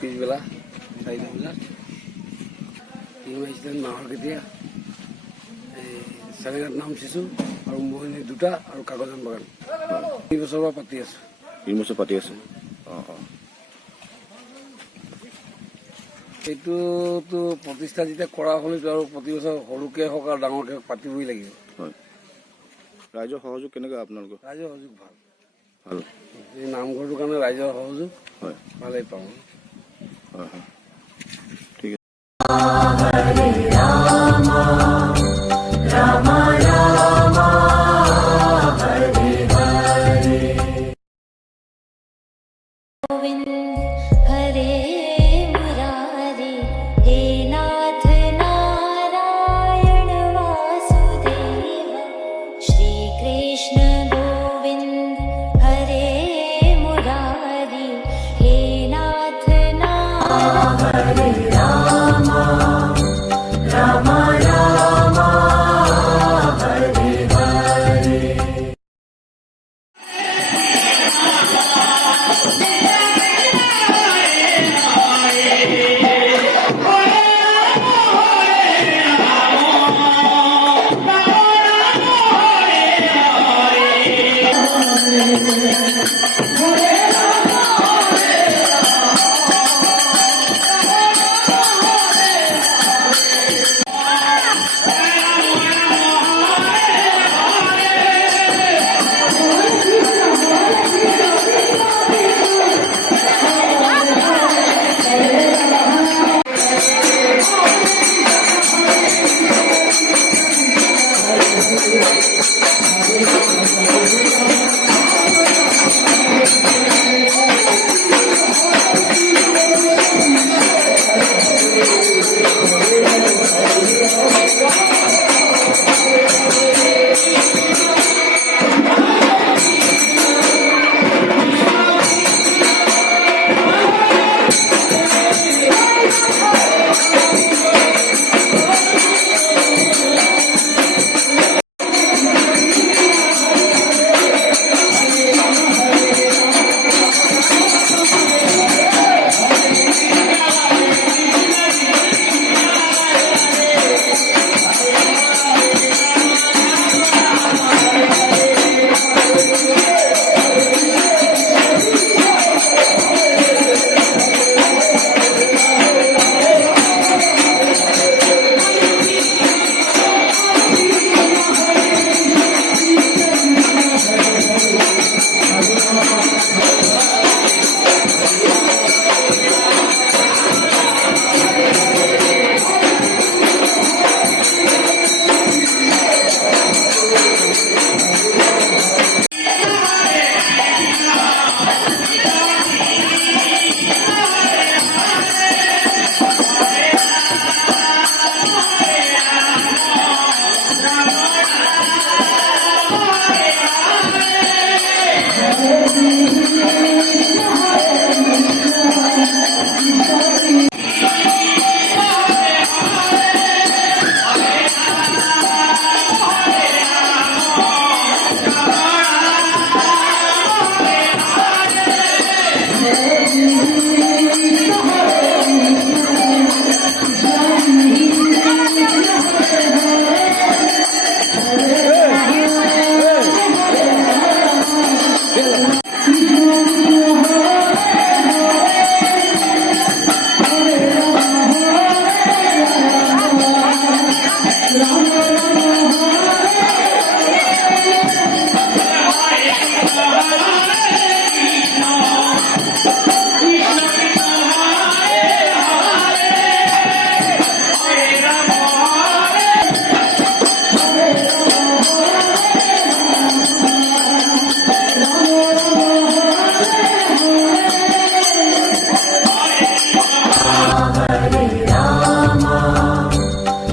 পিছবেলা 4টা বজাত আহিছিলে নাহৰ কেতিয়া চেলেঙাত নামচিছোঁ আৰু মোহিনী 2টা আৰু কাগজান বাগান 3 বছৰৰ পৰা পাতি আছোঁ। 3 বছৰ পাতি আছে। এইটোতো প্ৰতিষ্ঠা যেতিয়া কৰা হ'লেতো আৰু প্ৰতি বছৰ সৰুকৈ হওক আৰু ডাঙৰকৈ হওক পাতিবই লাগিব। হয়, ৰাইজৰ সহযোগ কেনেকৈ আপোনালোকৰ? ৰাইজৰ সহযোগ ভাল। ভাল। এই নামঘৰটোৰ কাৰণে ৰাইজৰ সহযোগ হয় ভালেই পাওঁ। হয় হয়, ঠিক আছে।